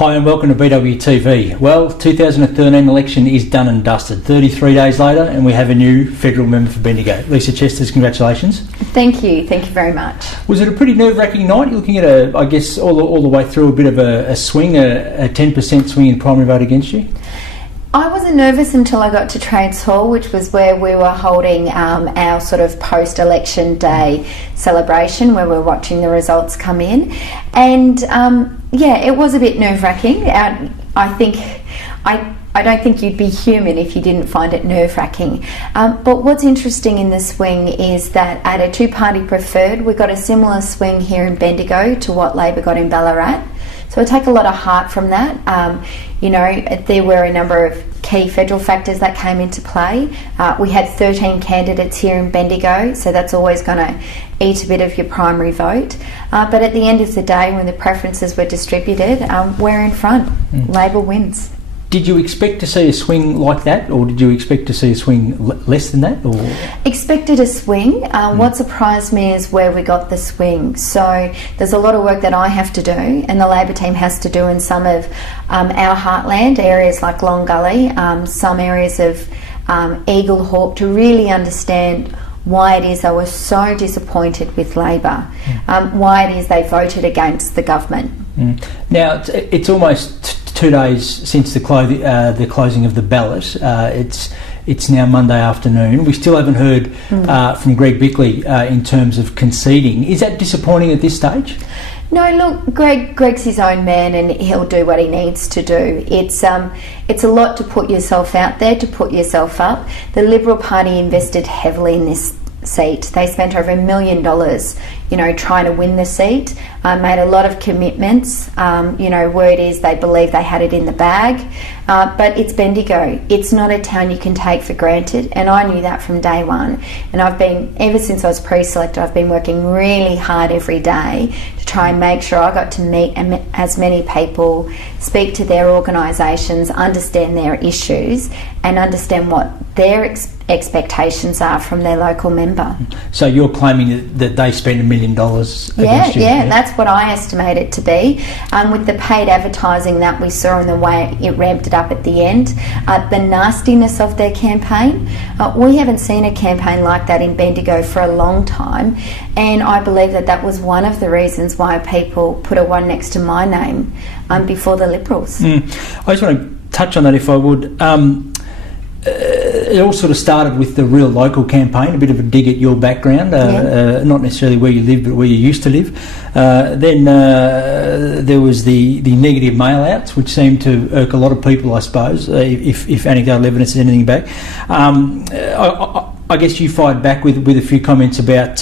Hi and welcome to BWTV. Well, 2013 election is done and dusted. 33 days later and we have a new federal member for Bendigo. Lisa Chesters, congratulations. Thank you very much. Was it a pretty nerve-wracking night? You're looking at, I guess, all the way through a bit of a swing, a 10% swing in primary vote against you? I wasn't nervous until I got to Trades Hall, which was where we were holding our sort of post-election day celebration, where we're watching the results come in. And it was a bit nerve-wracking. I don't think you'd be human if you didn't find it nerve-wracking. But what's interesting in the swing is that at a two-party preferred, we got a similar swing here in Bendigo to what Labor got in Ballarat. So I take a lot of heart from that. There were a number of key federal factors that came into play. We had 13 candidates here in Bendigo, so that's always going to eat a bit of your primary vote. But at the end of the day, when the preferences were distributed, we're in front. Labor wins. Did you expect to see a swing like that, or did you expect to see a swing less than that? Or expected a swing. What surprised me is where we got the swing. So there's a lot of work that I have to do and the Labor team has to do in some of our heartland areas like Long Gully, some areas of Eagle Hawk, to really understand why it is they were so disappointed with Labor, why it is they voted against the government. Now, it's almost 2 days since the closing of the ballot. It's now Monday afternoon. We still haven't heard from Greg Bickley in terms of conceding. Is that disappointing at this stage? No, look, Greg's his own man and he'll do what he needs to do. It's a lot to put yourself out there, to put yourself up. The Liberal Party invested heavily in this seat. They spent over $1 million, trying to win the seat. Made a lot of commitments. Word is they believe they had it in the bag. But it's Bendigo. It's not a town you can take for granted, and I knew that from day one. And ever since I was pre-selected, I've been working really hard every day to try and make sure I got to meet as many people, speak to their organisations, understand their issues, and understand what their expectations are from their local member. So you're claiming that they spent $1 million against you? Yeah, that's what I estimate it to be. With the paid advertising that we saw and the way it ramped it up at the end, the nastiness of their campaign, we haven't seen a campaign like that in Bendigo for a long time, and I believe that was one of the reasons why people put a one next to my name before the Liberals. I just want to touch on that if I would. It all sort of started with the real local campaign, a bit of a dig at your background, not necessarily where you live but where you used to live. Then there was the negative mail-outs, which seemed to irk a lot of people, I suppose, if anecdotal evidence is anything back. I guess you fired back with a few comments about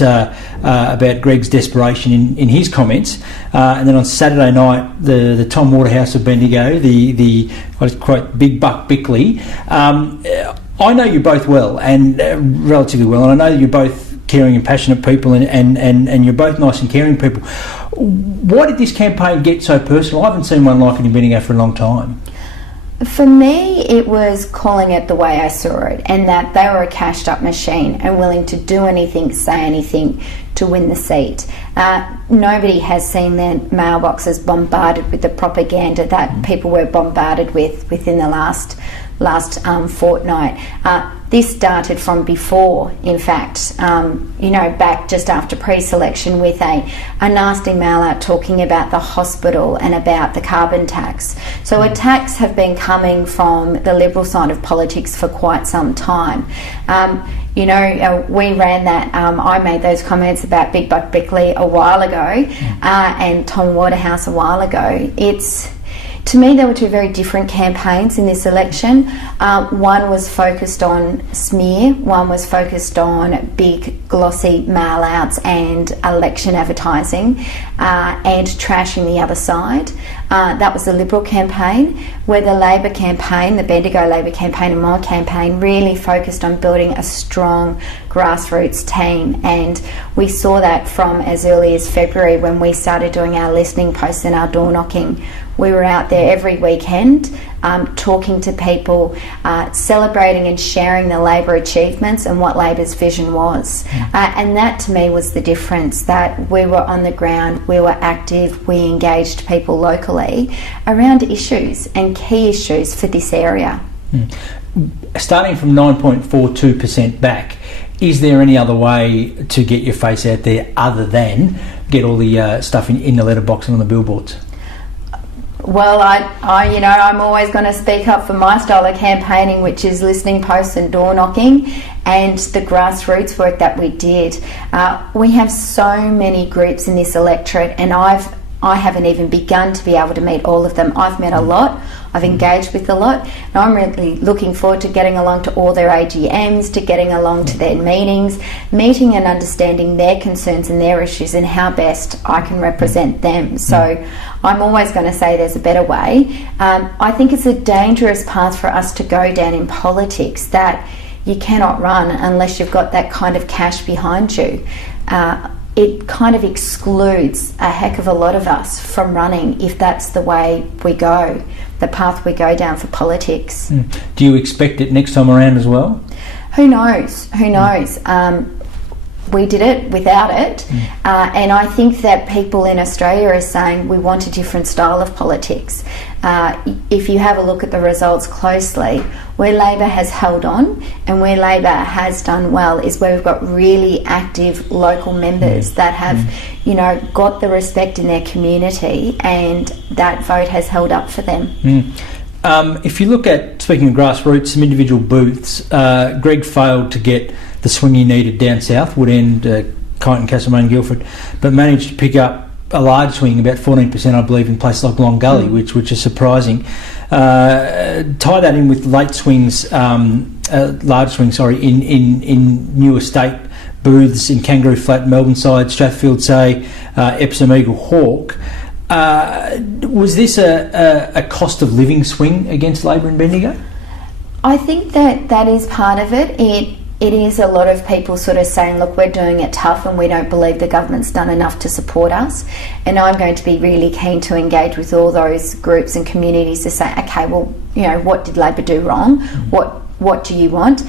Greg's desperation in his comments, and then on Saturday night, the Tom Waterhouse of Bendigo, the I quote Big Buck Bickley. I know you both well, and relatively well, and I know you're both caring and passionate people, and you're both nice and caring people. Why did this campaign get so personal? I haven't seen one like it in Bendigo for a long time. For me, it was calling it the way I saw it, and that they were a cashed up machine and willing to do anything, say anything to win the seat. Nobody has seen their mailboxes bombarded with the propaganda that people were bombarded with within the last fortnight. This started from before, in fact, back just after pre-selection with a nasty mail out talking about the hospital and about the carbon tax. So attacks have been coming from the Liberal side of politics for quite some time. We ran that, I made those comments about Big Buck Bickley a while ago and Tom Waterhouse a while ago. To me, there were two very different campaigns in this election. One was focused on smear, one was focused on big glossy mail-outs and election advertising and trashing the other side. That was the Liberal campaign, where the Labor campaign, the Bendigo Labor campaign and my campaign, really focused on building a strong grassroots team. And we saw that from as early as February when we started doing our listening posts and our door knocking. We were out there every weekend talking to people, celebrating and sharing the Labor achievements and what Labor's vision was. And that to me was the difference, that we were on the ground, we were active, we engaged people locally around issues and key issues for this area. Starting from 9.42% back, is there any other way to get your face out there other than get all the stuff in the letterbox and on the billboards? Well, I'm always going to speak up for my style of campaigning, which is listening posts and door knocking, and the grassroots work that we did. We have so many groups in this electorate, and I haven't even begun to be able to meet all of them. I've met a lot, I've engaged with a lot, and I'm really looking forward to getting along to all their AGMs, to getting along to their meetings, meeting and understanding their concerns and their issues and how best I can represent them. So I'm always going to say there's a better way. I think it's a dangerous path for us to go down in politics, that you cannot run unless you've got that kind of cash behind you. It kind of excludes a heck of a lot of us from running if that's the way we go, the path we go down for politics. Do you expect it next time around as well? Who knows? We did it without it, and I think that people in Australia are saying we want a different style of politics. If you have a look at the results closely, where Labor has held on and where Labor has done well is where we've got really active local members that have, got the respect in their community, and that vote has held up for them. If you look at, speaking of grassroots, some individual booths, Greg failed to get the swing he needed down south, Woodend, Kyneton, Castlemaine, Guildford, but managed to pick up a large swing, about 14%, I believe, in places like Long Gully, which is surprising. Tie that in with large swings, in new estate booths in Kangaroo Flat, Melbourne Side, Strathfield Say, Epsom, Eagle Hawk. Was this a cost of living swing against Labor in Bendigo? I think that is part of it. It is a lot of people sort of saying, look, we're doing it tough and we don't believe the government's done enough to support us. And I'm going to be really keen to engage with all those groups and communities to say, okay, well, what did Labor do wrong? What do you want?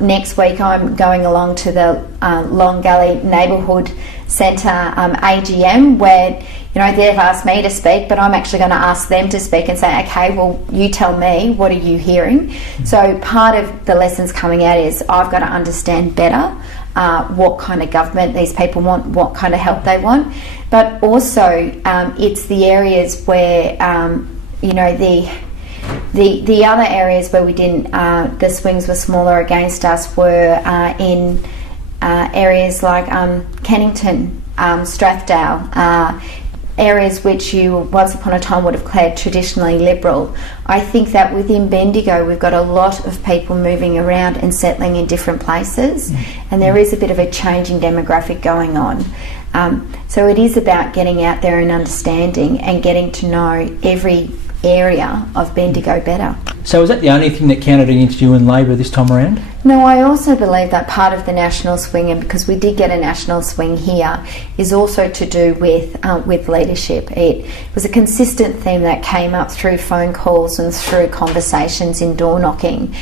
Next week I'm going along to the Long Gully Neighbourhood Centre AGM, where they've asked me to speak, but I'm actually going to ask them to speak and say, okay, well, you tell me, what are you hearing? So part of the lessons coming out is I've got to understand better what kind of government these people want, what kind of help they want, but also it's the areas where the other areas where we didn't, the swings were smaller against us were in areas like Kennington, Strathdale, areas which you once upon a time would have declared traditionally Liberal. I think that within Bendigo we've got a lot of people moving around and settling in different places, and there is a bit of a changing demographic going on. So it is about getting out there and understanding and getting to know every area of Bendigo better. So was that the only thing that counted against you in Labor this time around? No, I also believe that part of the national swing, and because we did get a national swing here, is also to do with leadership. It was a consistent theme that came up through phone calls and through conversations in door knocking,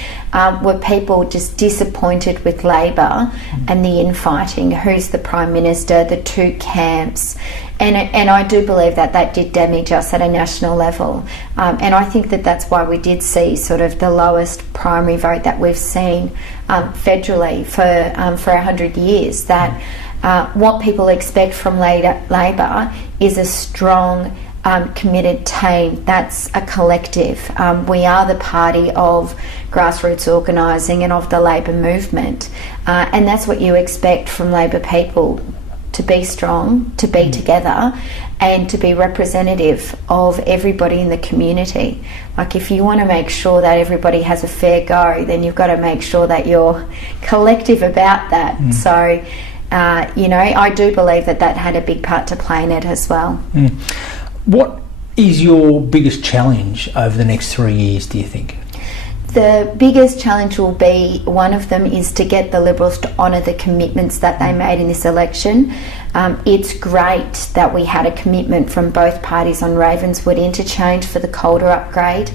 were people just disappointed with Labor and the infighting, who's the Prime Minister, the two camps. And I do believe that did damage us at a national level. And I think that's why we did see sort of the lowest primary vote that we've seen federally for 100 years. That what people expect from Labor is a strong, committed team that's a collective. We are the party of grassroots organising and of the Labor movement. And that's what you expect from Labor people, to be strong, to be together, and to be representative of everybody in the community. Like, if you want to make sure that everybody has a fair go, then you've got to make sure that you're collective about that. So, I do believe that had a big part to play in it as well. What is your biggest challenge over the next 3 years, do you think? The biggest challenge will be, one of them is to get the Liberals to honour the commitments that they made in this election. It's great that we had a commitment from both parties on Ravenswood interchange for the Calder upgrade.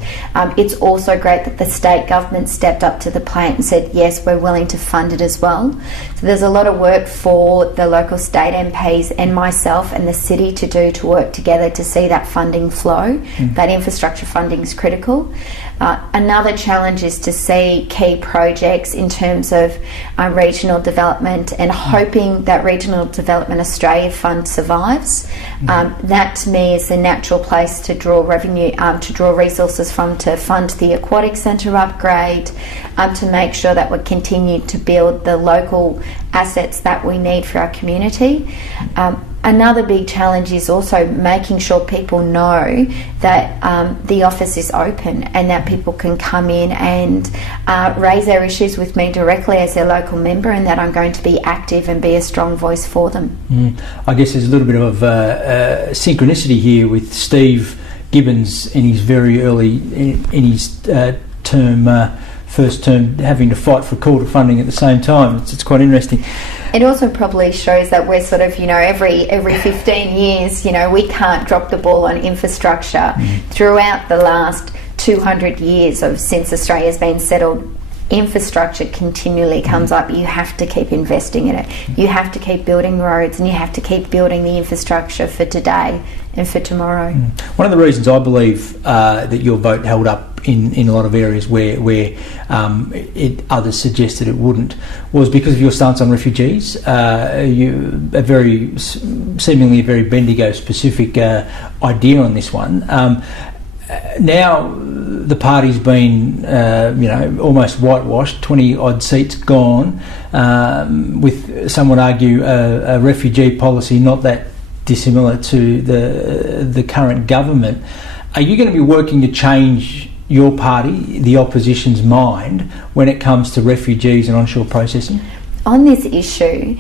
It's also great that the state government stepped up to the plate and said, yes, we're willing to fund it as well. So there's a lot of work for the local state MPs and myself and the city to do to work together to see that funding flow. That infrastructure funding is critical. Another challenge is to see key projects in terms of regional development and hoping that Regional Development Australia Fund survives. That to me is the natural place to draw revenue, to draw resources from to fund the aquatic centre upgrade, to make sure that we continue to build the local assets that we need for our community. Another big challenge is also making sure people know that the office is open and that people can come in and raise their issues with me directly as their local member, and that I'm going to be active and be a strong voice for them. I guess there's a little bit of synchronicity here with Steve Gibbons in his very early, in his first term, having to fight for Calder funding at the same time. It's quite interesting. It also probably shows that we're sort of, every 15 years, we can't drop the ball on infrastructure. Throughout the last 200 years since Australia's been settled, infrastructure continually comes up. You have to keep investing in it. You have to keep building roads, and you have to keep building the infrastructure for today and for tomorrow. One of the reasons I believe that your vote held up in a lot of areas where others suggested it wouldn't was because of your stance on refugees. Seemingly a very Bendigo specific idea on this one. Now the party's been almost whitewashed, 20 odd seats gone, with some would argue a refugee policy not that dissimilar to the current government. Are you going to be working to change your party, the opposition's mind, when it comes to refugees and onshore processing? On this issue,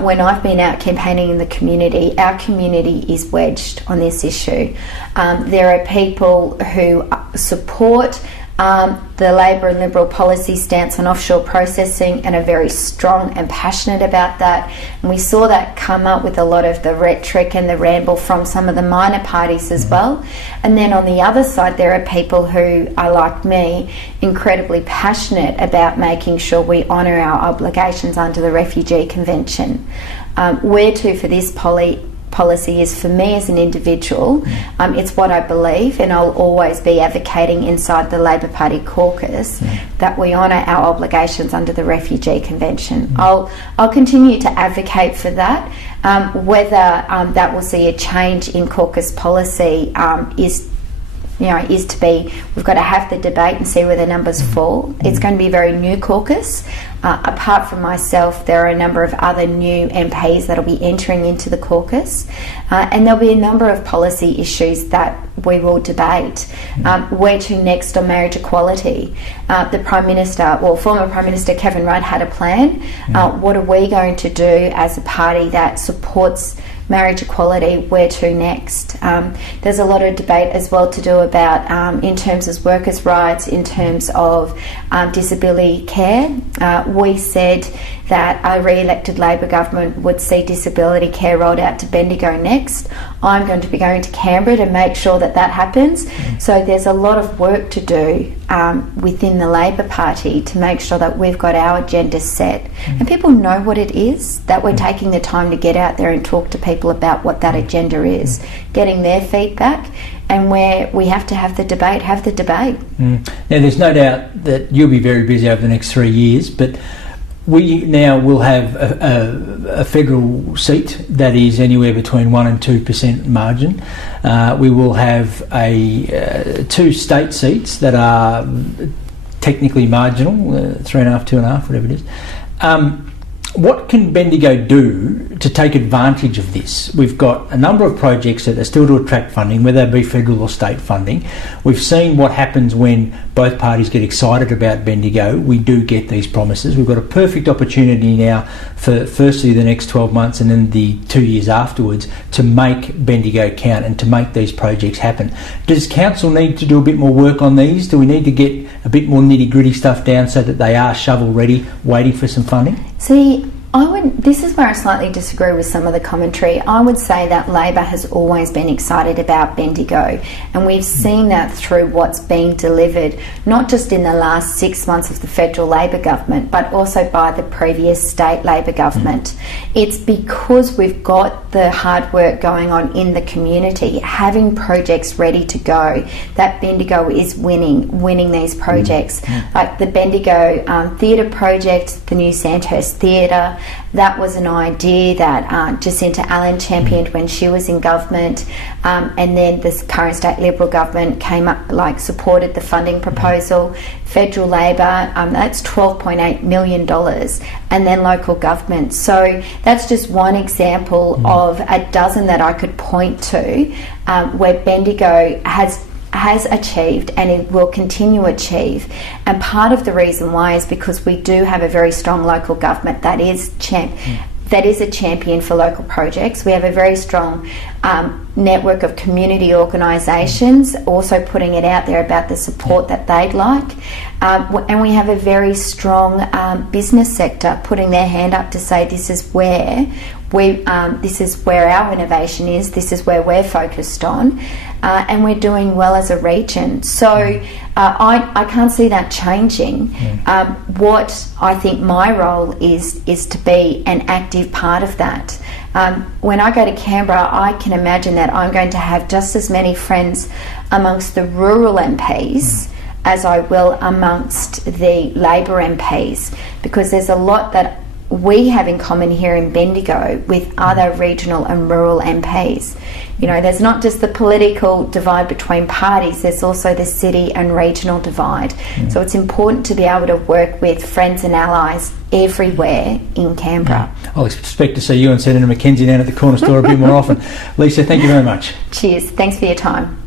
when I've been out campaigning in the community, our community is wedged on this issue. There are people who support the Labor and Liberal policy stance on offshore processing and are very strong and passionate about that. And we saw that come up with a lot of the rhetoric and the ramble from some of the minor parties as well. And then on the other side, there are people who are, like me, incredibly passionate about making sure we honour our obligations under the Refugee Convention. Where to for this policy is, for me as an individual, it's what I believe, and I'll always be advocating inside the Labor Party caucus that we honour our obligations under the Refugee Convention. I'll continue to advocate for that. Whether that will see a change in caucus policy is to be, we've got to have the debate and see where the numbers fall. It's going to be a very new caucus. Apart from myself, there are a number of other new MPs that will be entering into the caucus, and there'll be a number of policy issues that we will debate. Where to next on marriage equality? The former Prime Minister Kevin Rudd had a plan. What are we going to do as a party that supports marriage equality? Where to next? There's a lot of debate as well to do about in terms of workers' rights, in terms of disability care. We said that a re-elected Labor government would see disability care rolled out to Bendigo next. I'm going to be going to Canberra to make sure that that happens. So there's a lot of work to do within the Labor Party to make sure that we've got our agenda set and people know what it is, that we're taking the time to get out there and talk to people about what that agenda is, getting their feedback, and where we have to have the debate, have the debate. Now, there's no doubt that you'll be very busy over the next 3 years, but we now will have a federal seat that is anywhere between 1% and 2% margin. We will have 2 state seats that are technically marginal, 3.5%, 2.5%, whatever it is. What can Bendigo do to take advantage of this? We've got a number of projects that are still to attract funding, whether they be federal or state funding. We've seen what happens when both parties get excited about Bendigo. We do get these promises. We've got a perfect opportunity now for firstly the next 12 months and then the 2 years afterwards to make Bendigo count and to make these projects happen. Does council need to do a bit more work on these? Do we need to get a bit more nitty-gritty stuff down so that they are shovel ready, waiting for some funding? See, This is where I slightly disagree with some of the commentary. I would say that Labor has always been excited about Bendigo, and we've seen that through what's being delivered, not just in the last 6 months of the federal Labor government, but also by the previous state Labor government. It's because we've got the hard work going on in the community, having projects ready to go, that Bendigo is winning these projects. Like the Bendigo Theatre project, the new Sandhurst Theatre. That was an idea that Jacinta Allen championed when she was in government, and then the current state Liberal government came up, supported the funding proposal. Federal Labor, that's $12.8 million, and then local government. So that's just one example of a dozen that I could point to where Bendigo has achieved and it will continue to achieve. And part of the reason why is because we do have a very strong local government that is a champion for local projects. We have a very strong network of community organisations also putting it out there about the support that they'd like. And we have a very strong business sector putting their hand up to say this is where our innovation is, this is where we're focused on, and we're doing well as a region. So I can't see that changing. What I think my role is to be an active part of that. When I go to Canberra, I can imagine that I'm going to have just as many friends amongst the rural MPs as I will amongst the Labor MPs, because there's a lot that we have in common here in Bendigo with other regional and rural MPs. There's not just the political divide between parties, there's also the city and regional divide. So it's important to be able to work with friends and allies everywhere in Canberra. I'll expect to see you and Senator Mackenzie down at the corner store a bit more often. Lisa, thank you very much. Cheers. Thanks for your time.